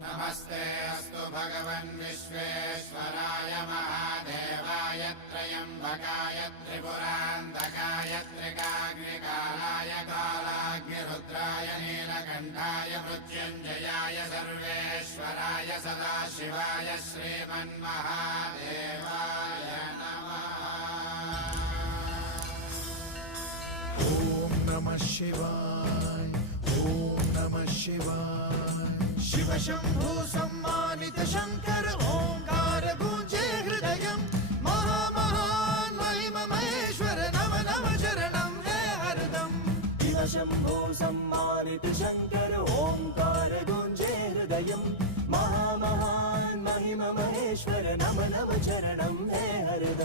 नमस्ते अस्तु भगवन् विश्वेश्वराय महादेवाय त्र्यम्बकाय त्रिपुरान्तकाय त्रिकाग्निकालाय कालाग्निरुद्राय नीलकण्ठाय मृत्युञ्जयाय सर्वेश्वराय सदाशिवाय श्रीमन्महादेवाय नमः। ॐ नमः शिवाय ॐ नमः शिवाय। शिव शंभु सम्मानित शंकर ओंकार गूंजे हृदयम् महामहान महिमा महेश्वर नम नम चरणं है हरदम। शिव शंभो सम्मानित शंकर ओंकार गूंजे हृदयम् महामहान महिमा महेश्वर नम नम चरणं है हरदम।